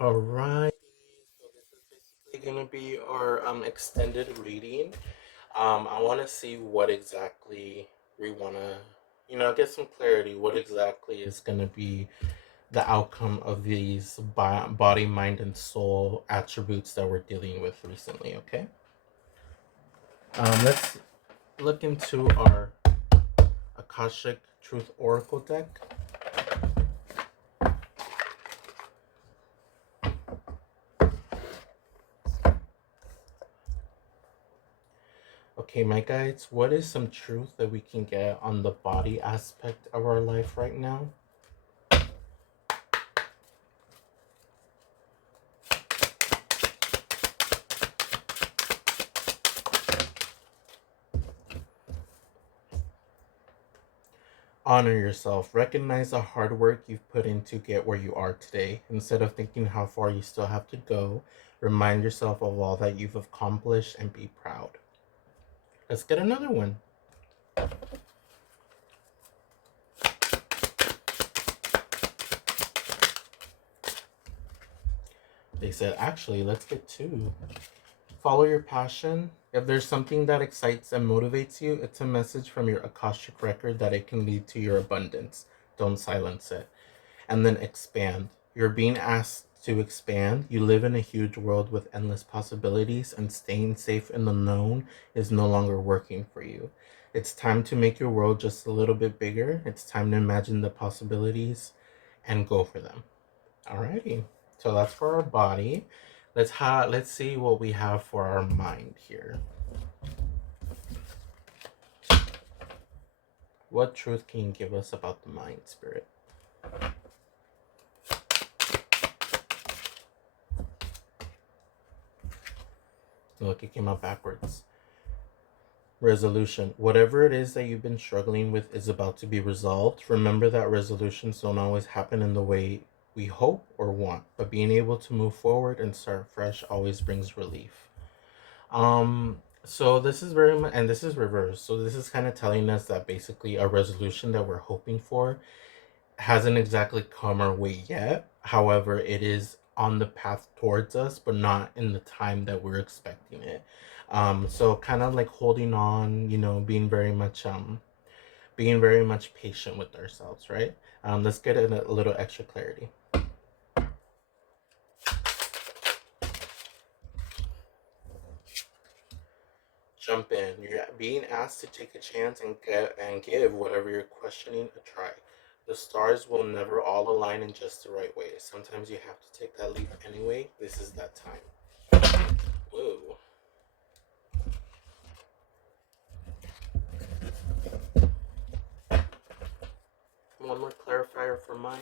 All right. So this is basically going to be our extended reading. I want to see what exactly we want to, get some clarity. What exactly is going to be the outcome of these body, mind, and soul attributes that we're dealing with recently. Okay. Let's look into our Akashic Truth Oracle deck. Okay, my guides, what is some truth that we can get on the body aspect of our life right now? Honor yourself. Recognize the hard work you've put in to get where you are today. Instead of thinking how far you still have to go, remind yourself of all that you've accomplished and be proud. Let's get another one. They said, actually, let's get two. Follow your passion. If there's something that excites and motivates you, it's a message from your Akashic record that it can lead to your abundance. Don't silence it. And then expand. You're being asked to expand. You live in a huge world with endless possibilities, and staying safe in the known is no longer working for you. It's time to make your world just a little bit bigger. It's time to imagine the possibilities and go for them. Alrighty. So that's for our body. Let's see what we have for our mind here. What truth can you give us about the mind, Spirit? Look, it came out backwards. Resolution. Whatever it is that you've been struggling with is about to be resolved. Remember that resolutions don't always happen in the way we hope or want, but being able to move forward and start fresh always brings relief. So this is very much, and this is reverse. So this is kind of telling us that basically a resolution that we're hoping for hasn't exactly come our way yet. However, it is on the path towards us, but not in the time that we're expecting it. So kind of like holding on, being very much patient with ourselves, right? Let's get a little extra clarity. Jump in. You're being asked to take a chance and give whatever you're questioning a try. The stars will never all align in just the right way. Sometimes you have to take that leap anyway. This is that time. Whoa. One more clarifier for mine.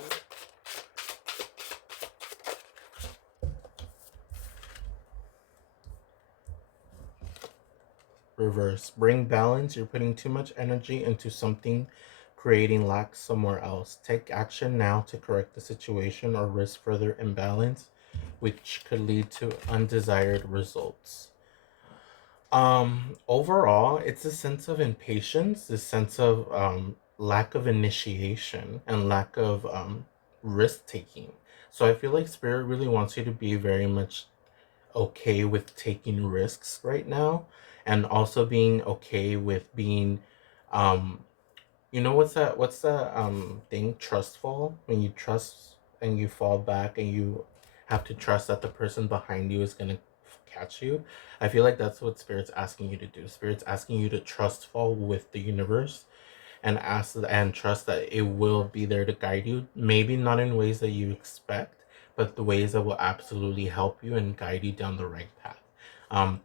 Reverse. Bring balance. You're putting too much energy into something, creating lack somewhere else. Take action now to correct the situation or risk further imbalance, which could lead to undesired results. Overall, it's a sense of impatience, a sense of lack of initiation and lack of risk taking. So I feel like Spirit really wants you to be very much okay with taking risks right now, and also being okay with being um what's that thing, trustful, when you trust and you fall back and you have to trust that the person behind you is gonna catch you. I feel like that's what Spirit's asking you to do. Spirit's asking you to trust fall with the universe, and ask and trust that it will be there to guide you, maybe not in ways that you expect, but the ways that will absolutely help you and guide you down the right path. um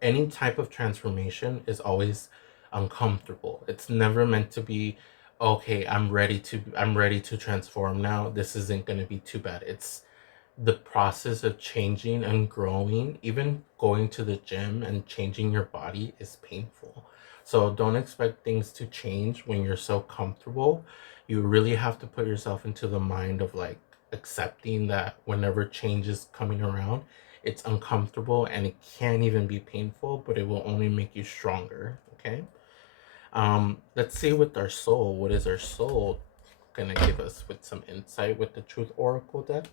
any type of transformation is always uncomfortable. It's never meant to be, okay, I'm ready to transform now, this isn't going to be too bad. It's the process of changing and growing. Even going to the gym and changing your body is painful. So don't expect things to change when you're so comfortable. You really have to put yourself into the mind of like accepting that whenever change is coming around, it's uncomfortable and it can't even be painful, but it will only make you stronger. Okay. Let's see with our soul. What is our soul gonna give us with some insight with the Truth Oracle deck?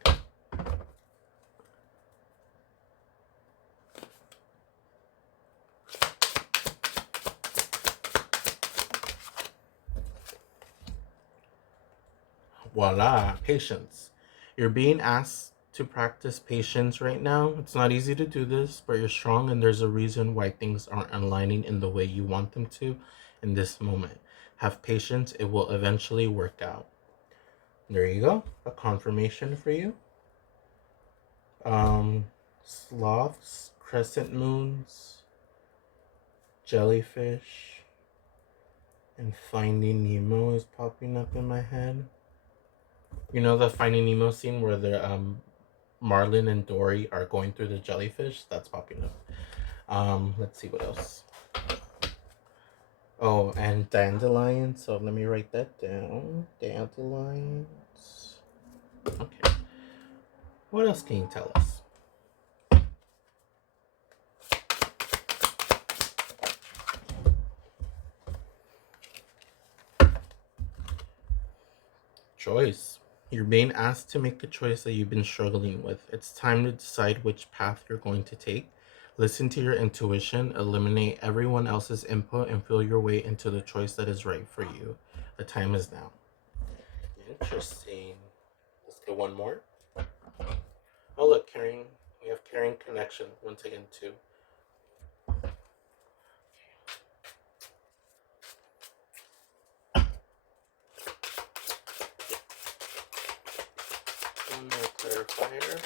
Voila, patience. You're being asked to practice patience right now. It's not easy to do this, but you're strong, and there's a reason why things aren't aligning in the way you want them to in this moment. Have patience, it will eventually work out. There you go, a confirmation for you. Sloths, crescent moons, jellyfish, and Finding Nemo is popping up in my head. You know the Finding Nemo scene where the Marlin and Dory are going through the jellyfish? That's popping up. Let's see what else. Oh, and dandelions. So let me write that down. Dandelions. Okay. What else can you tell us? Choice. You're being asked to make a choice that you've been struggling with. It's time to decide which path you're going to take. Listen to your intuition, eliminate everyone else's input, and feel your way into the choice that is right for you. The time is now. Interesting. Let's get one more. Oh, look, carrying. We have carrying connection once again, too. One more clarifier.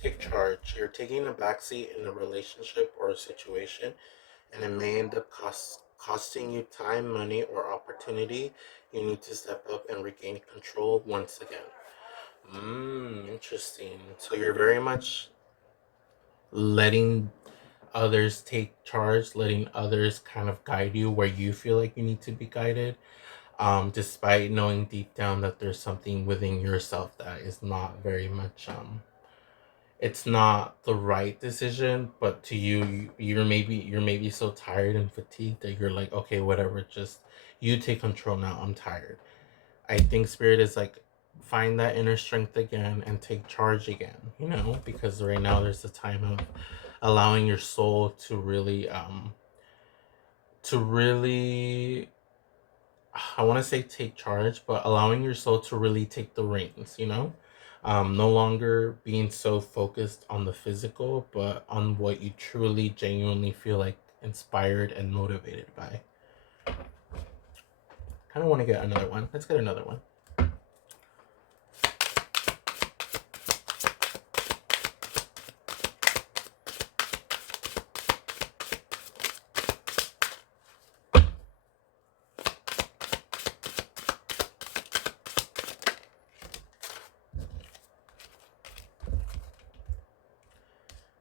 Take charge. You're taking a backseat in a relationship or a situation, and it may end up costing you time, money, or opportunity. You need to step up and regain control once again. Interesting. So you're very much letting others take charge, letting others kind of guide you where you feel like you need to be guided, despite knowing deep down that there's something within yourself that is not very much it's not the right decision, but to you, you're maybe so tired and fatigued that you're like, okay, whatever, just you take control now. I'm tired. I think spirit is like, find that inner strength again and take charge again, because right now there's a time of allowing your soul to really I want to say take charge, but allowing your soul to really take the reins. No longer being so focused on the physical, but on what you truly, genuinely feel like inspired and motivated by. Kind of want to get another one. Let's get another one.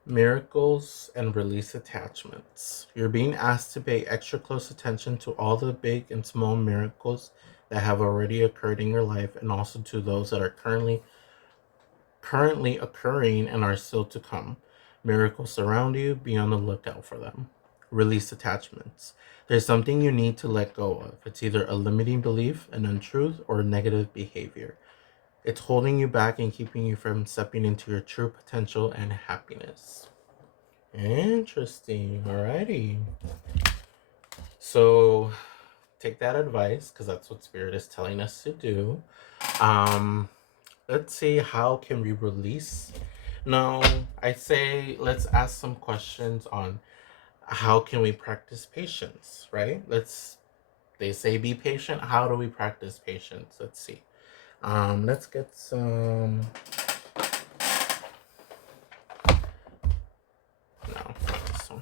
Miracles and release attachments. You're being asked to pay extra close attention to all the big and small miracles that have already occurred in your life, and also to those that are currently occurring and are still to come. Miracles surround you, be on the lookout for them. Release attachments. There's something you need to let go of. It's either a limiting belief, an untruth, or a negative behavior. It's holding you back and keeping you from stepping into your true potential and happiness. Interesting. Alrighty. So take that advice, because that's what Spirit is telling us to do. Let's see, how can we release? No, I say let's ask some questions on how can we practice patience, right? They say be patient. How do we practice patience? Let's see. Let's get some. No, not this one.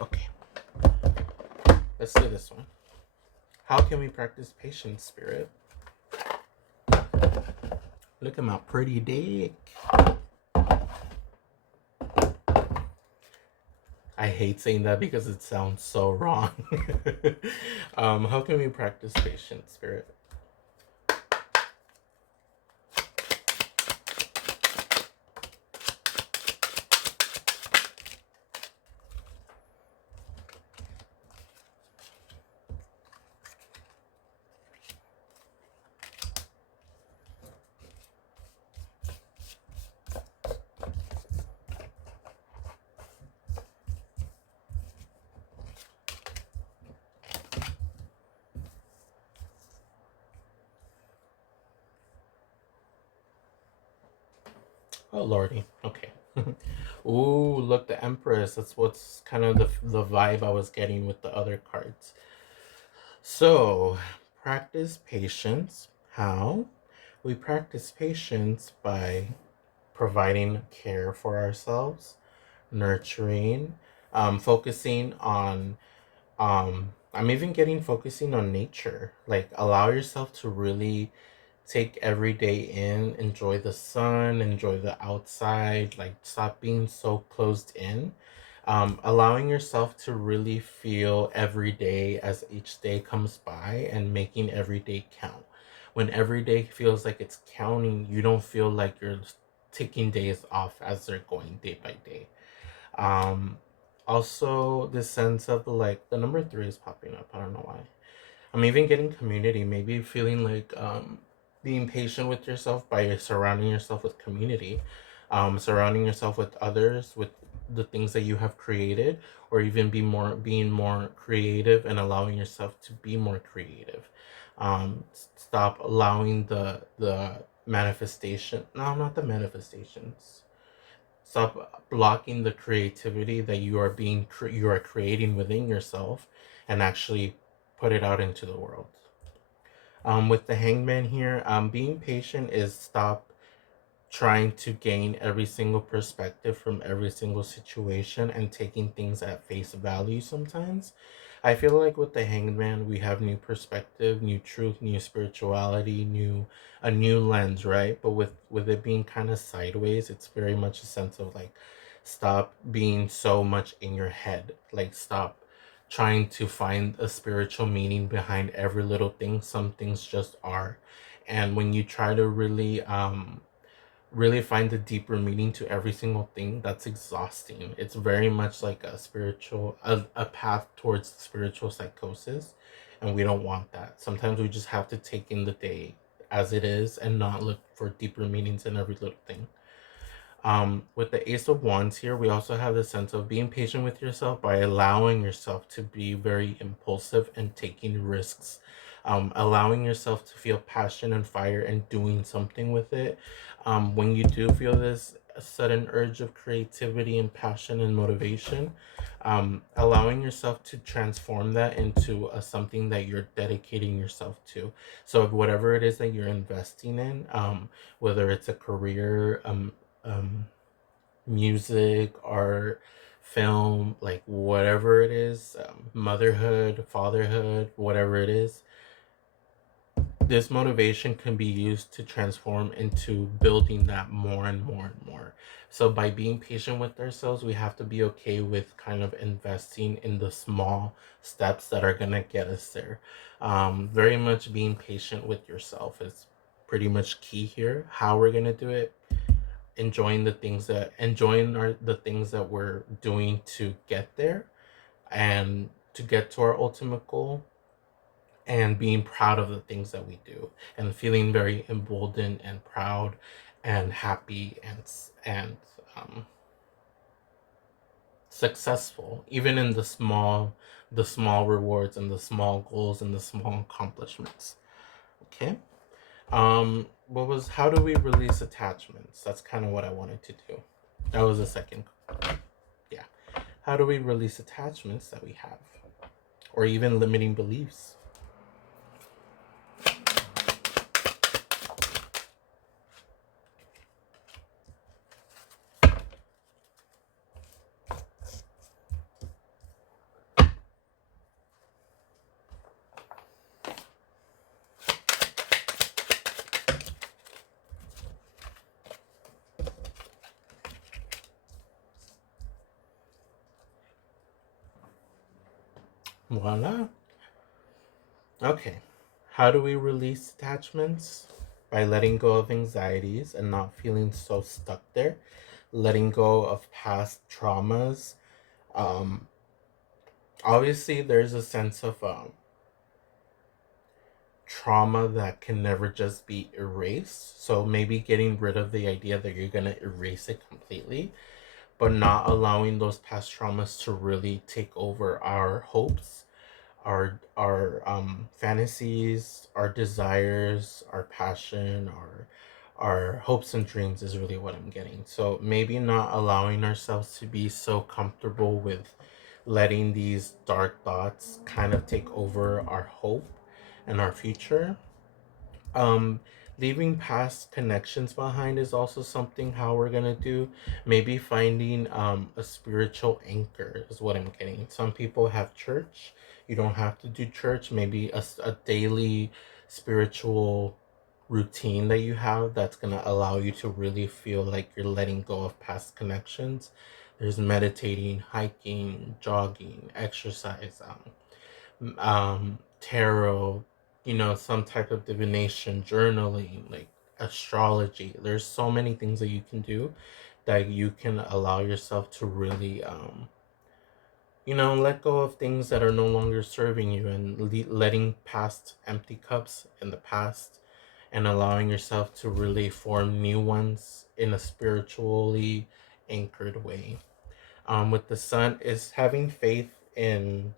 Okay. Let's do this one. How can we practice patience, Spirit? Look at my pretty dick. I hate saying that because it sounds so wrong. How can we practice patience, Spirit? Oh lordy. Okay. Ooh, look, the Empress. That's what's kind of the vibe I was getting with the other cards. So, practice patience. How? We practice patience by providing care for ourselves, nurturing, focusing on I'm even getting focusing on nature. Like allow yourself to really take every day in, enjoy the sun, enjoy the outside, like stop being so closed in. Allowing yourself to really feel every day as each day comes by and making every day count. When every day feels like it's counting, you don't feel like you're taking days off as they're going day by day. Um, Also, this sense of like the number three is popping up. I don't know why. I'm even getting community. Maybe feeling like being patient with yourself by surrounding yourself with community, surrounding yourself with others, with the things that you have created, or even being more creative and allowing yourself to be more creative. Stop allowing the manifestation. No, not the manifestations. Stop blocking the creativity that you are creating within yourself, and actually put it out into the world. With the Hangman here, being patient is stop trying to gain every single perspective from every single situation and taking things at face value sometimes. I feel like with the Hanged Man, we have new perspective, new truth, new spirituality, a new lens, right? But with it being kind of sideways, it's very much a sense of like stop being so much in your head. Like stop trying to find a spiritual meaning behind every little thing. Some things just are. And when you try to really find the deeper meaning to every single thing, that's exhausting. It's very much like a path towards spiritual psychosis, and we don't want that. Sometimes we just have to take in the day as it is and not look for deeper meanings in every little thing. With the Ace of Wands here, we also have the sense of being patient with yourself by allowing yourself to be very impulsive and taking risks. Allowing yourself to feel passion and fire and doing something with it. When you do feel this sudden urge of creativity and passion and motivation, allowing yourself to transform that into something that you're dedicating yourself to. So, whatever it is that you're investing in, whether it's a career, um, music, art, film, like whatever it is, motherhood, fatherhood, whatever it is, this motivation can be used to transform into building that more and more and more. So, by being patient with ourselves, we have to be okay with kind of investing in the small steps that are going to get us there. Very much being patient with yourself is pretty much key here. How we're going to do it, enjoying the things that we're doing to get there and to get to our ultimate goal, and being proud of the things that we do and feeling very emboldened and proud and happy and successful even in the small rewards and the small goals and the small accomplishments. Okay. What was How do we release attachments? That's kind of what I wanted to do. That was the second. Yeah. How do we release attachments that we have, or even limiting beliefs? Voila. Okay. How do we release attachments? By letting go of anxieties and not feeling so stuck there, letting go of past traumas. Um, Obviously, there's a sense of trauma that can never just be erased. So maybe getting rid of the idea that you're going to erase it completely, but not allowing those past traumas to really take over our hopes, our fantasies, our desires, our passion, our hopes and dreams is really what I'm getting. So maybe not allowing ourselves to be so comfortable with letting these dark thoughts kind of take over our hope and our future. um Leaving past connections behind is also something how we're gonna do. Maybe finding a spiritual anchor is what I'm getting. Some people have church. You don't have to do church. Maybe a daily spiritual routine that you have that's gonna allow you to really feel like you're letting go of past connections. There's meditating, hiking, jogging, exercise, tarot, some type of divination, journaling, like astrology. There's so many things that you can do that you can allow yourself to really, let go of things that are no longer serving you, and letting past empty cups in the past and allowing yourself to really form new ones in a spiritually anchored way. With the sun is having faith in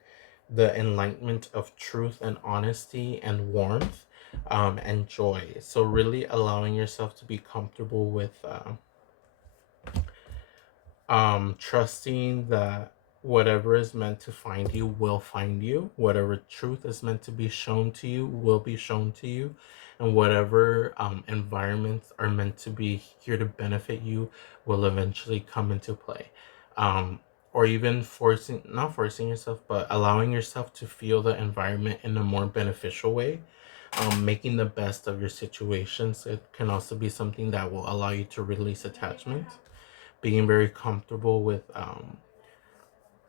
the enlightenment of truth and honesty and warmth, and joy. So really allowing yourself to be comfortable with trusting that whatever is meant to find you will find you. Whatever truth is meant to be shown to you will be shown to you. And whatever environments are meant to be here to benefit you will eventually come into play. Um, or even not forcing yourself, but allowing yourself to feel the environment in a more beneficial way. Making the best of your situations. It can also be something that will allow you to release attachment. Being very comfortable with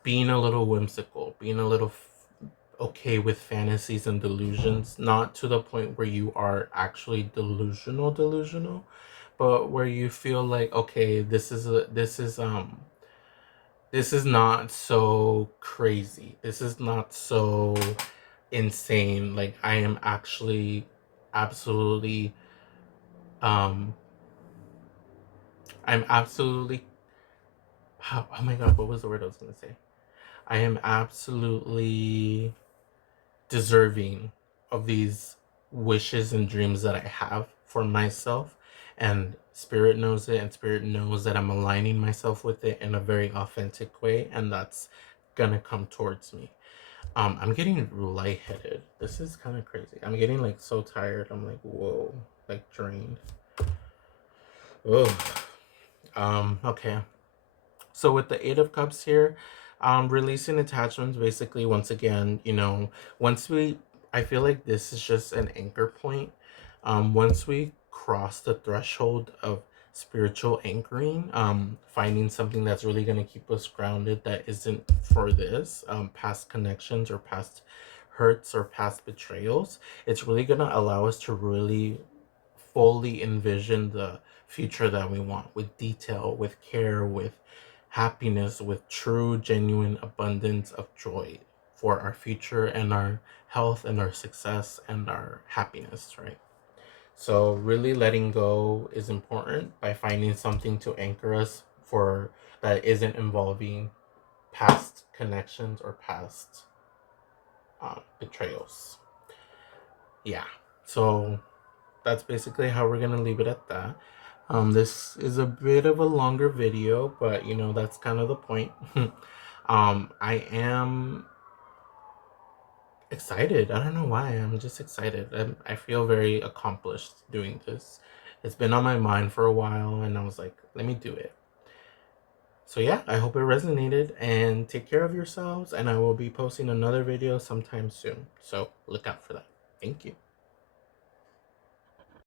being a little whimsical, being a little okay with fantasies and delusions, not to the point where you are actually delusional, but where you feel like, okay, this is not so crazy. This is not so insane. Like I am actually absolutely um I'm absolutely oh my god, what was the word I was gonna say? I am absolutely deserving of these wishes and dreams that I have for myself. And Spirit knows it, and Spirit knows that I'm aligning myself with it in a very authentic way, and that's gonna come towards me. I'm getting lightheaded. This is kind of crazy. I'm getting like so tired. I'm like, whoa, like drained. Oh, okay. So with the Eight of Cups here, releasing attachments, basically, once again, once we, I feel like this is just an anchor point. Once we cross the threshold of spiritual anchoring, finding something that's really going to keep us grounded that isn't for this, past connections or past hurts or past betrayals, it's really going to allow us to really fully envision the future that we want with detail, with care, with happiness, with true, genuine abundance of joy for our future and our health and our success and our happiness, right? So, really letting go is important by finding something to anchor us for that isn't involving past connections or past betrayals. Yeah. So, that's basically how we're gonna leave it at that. This is a bit of a longer video, but that's kind of the point. I am excited. I don't know why. I'm just excited. I feel very accomplished doing this. It's been on my mind for a while, and I was like, let me do it. So yeah, I hope it resonated, and take care of yourselves, and I will be posting another video sometime soon. So look out for that. Thank you.